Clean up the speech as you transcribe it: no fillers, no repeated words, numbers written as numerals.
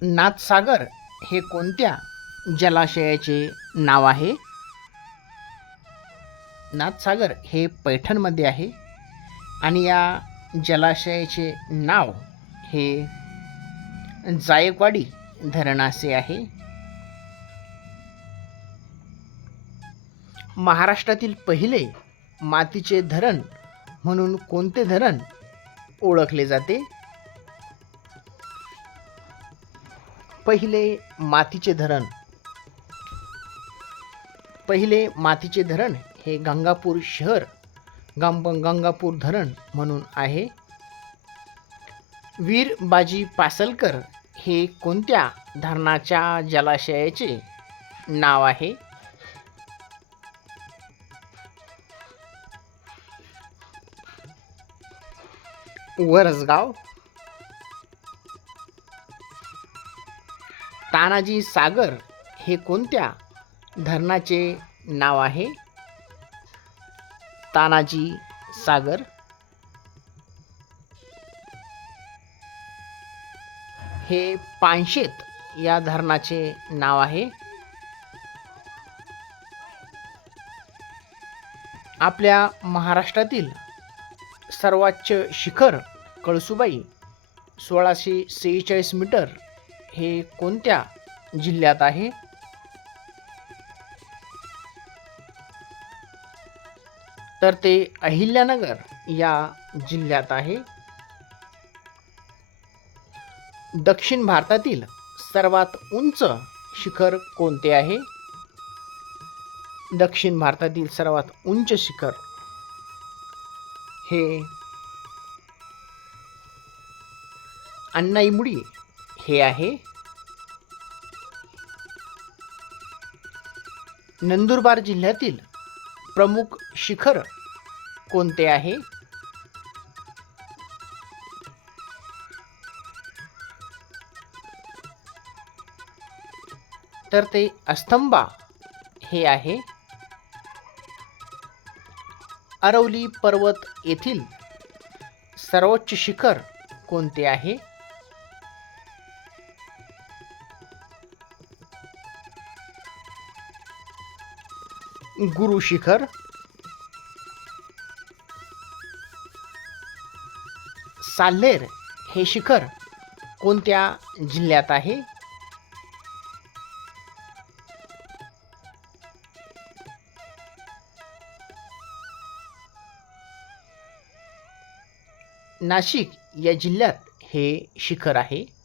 नाथसागर हे कोणत्या जलाशयाचे नाव आहे? नाथसागर हे पैठणमध्ये आहे आणि या जलाशयाचे नाव हे जायकवाडी धरण असे आहे. महाराष्ट्रातील पहिले मातीचे धरण म्हणून कोणते धरण ओळखले जाते? पहिले मातीचे धरण हे गंगापूर शहर गंगापूर धरण म्हणून आहे. वीर बाजी पासलकर हे कोणत्या धरणाच्या जलाशयाचे नाव आहे? वरसगाव. तानाजी सागर हे कोणत्या धरणाचे नाव आहे? तानाजी सागर. हे पानशेत या धरणाचे नाव आहे. आपल्या महाराष्ट्रातील सर्वोच्च शिखर कळसुबाई 1646 मीटर हे कोणत्या जिल्ह्यात आहे? तर ते अहिल्यानगर या जिल्ह्यात आहे. दक्षिण भारतातील सर्वात उंच शिखर कोणते आहे? दक्षिण भारतातील सर्वात उंच शिखर हे अन्नाईमुडी हे आहे. नंदुरबार जिल्ह्यातील प्रमुख शिखर कोणते आहे? तर ते अस्तंबा हे आहे. अरवली पर्वत येथील सर्वोच्च शिखर कोणते आहे? गुरु शिखर. साल्हेर हे शिखर कोणत्या जिल्ह्यात आहे? नाशिक या जिल्ह्यात हे शिखर आहे.